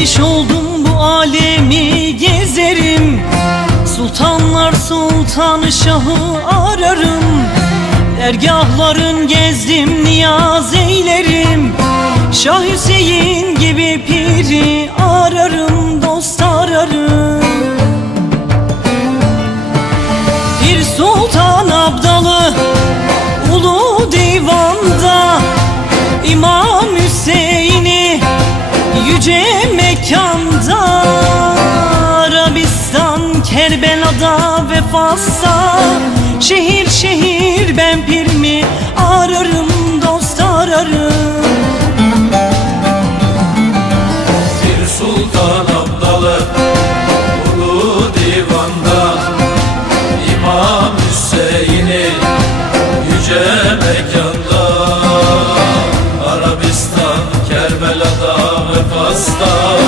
Derviş oldum, bu alemi gezerim. Sultanlar sultanı şahı ararım. Dergahların gezdim, niyaz eylerim. Şah Hüseyin gibi piri ararım, dost ararım. Bir sultan abdalı ulu divanda, İmam Hüseyin'i yüce mekanda. Arabistan, Kerbela'da ve Fas'ta, şehir şehir ben pirimi ararım, dost ararım. Bir sultan abdalı ulu divanda, İmam Hüseyin'i yüce mekanda. Arabistan, Kerbela'da ve Fas'ta,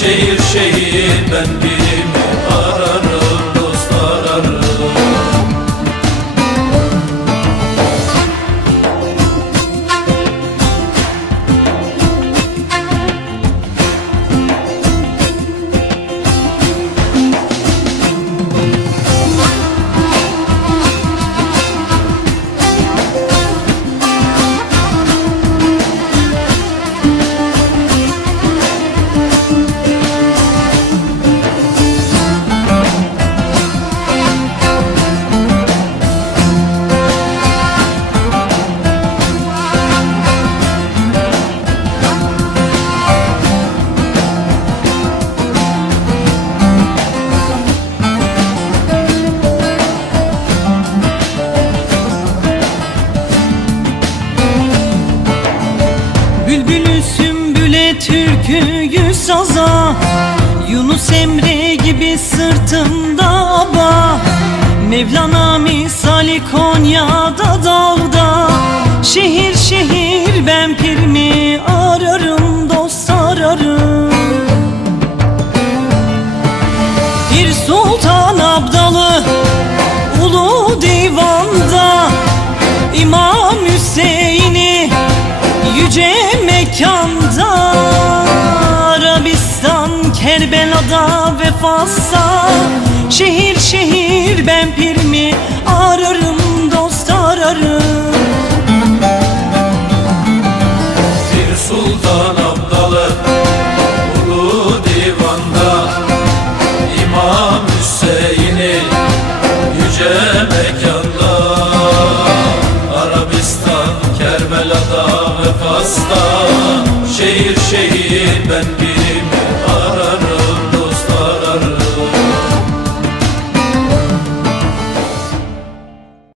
şehir şehir ben birimi ararım, dost ararım. Bülbülü sümbüle türküyü saza, Yunus Emre gibi sırtımda aba. Mevlana misali Konya'da dağda, şehir şehir ben pirimi ararım, dost ararım. Bir sultan abdalı ulu divanda, İmam Hüseyin'i yüce